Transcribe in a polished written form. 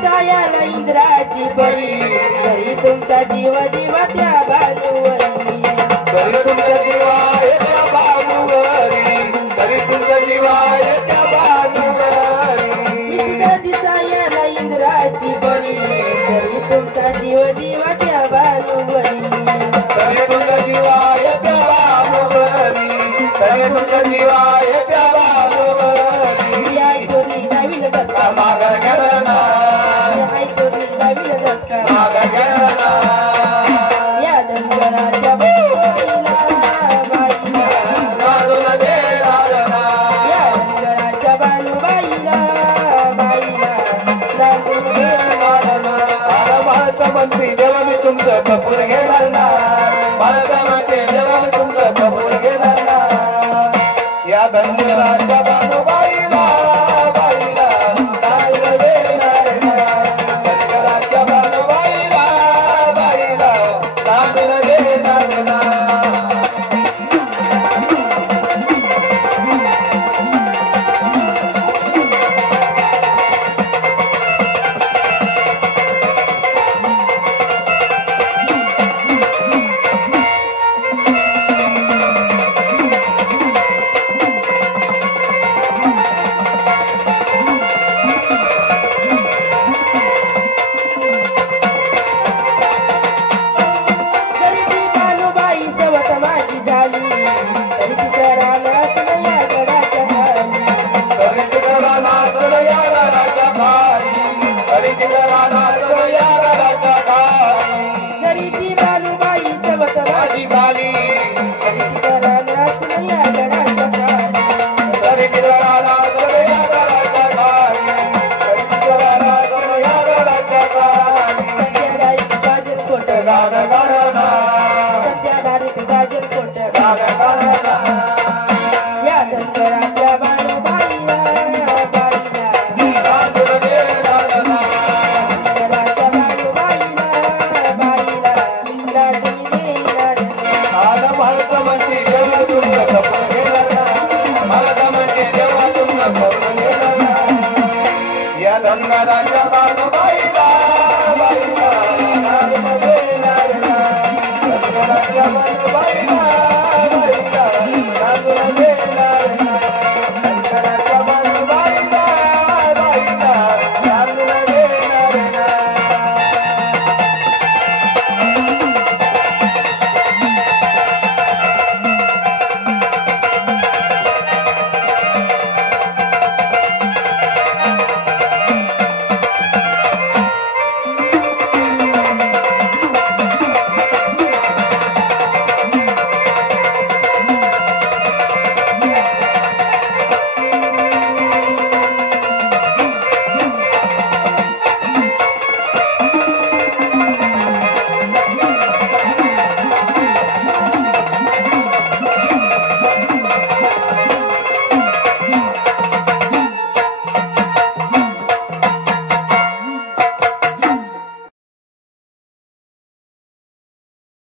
दिसायला इंद्राची परी तरी तुमचा जीव जीव त्या बाजूवरी तरी तुमचा जीव आहे त्या बाजूवरी तरी तुमचा जीव आहे त्या बाजूवरी दिसायला इंद्राची परी तरी तुमचा जीव जीव त्या बाजूवरी तरी तुमचा जीव आहे त्या बाजूवरी तरी तुमचा जीव आहे त्या बाजूवरी या चोरी नवीन धक्का माग गेला ना या चोरी नवीन धक्का माग गेला ना या डोंगराच्या बाईला बाईला लाडून देणार ना या डोंगराच्या बाईला बाईला लागून देणार ना. अरे माणसं म्हणती जेव्हा मी तुमचं बघून गेला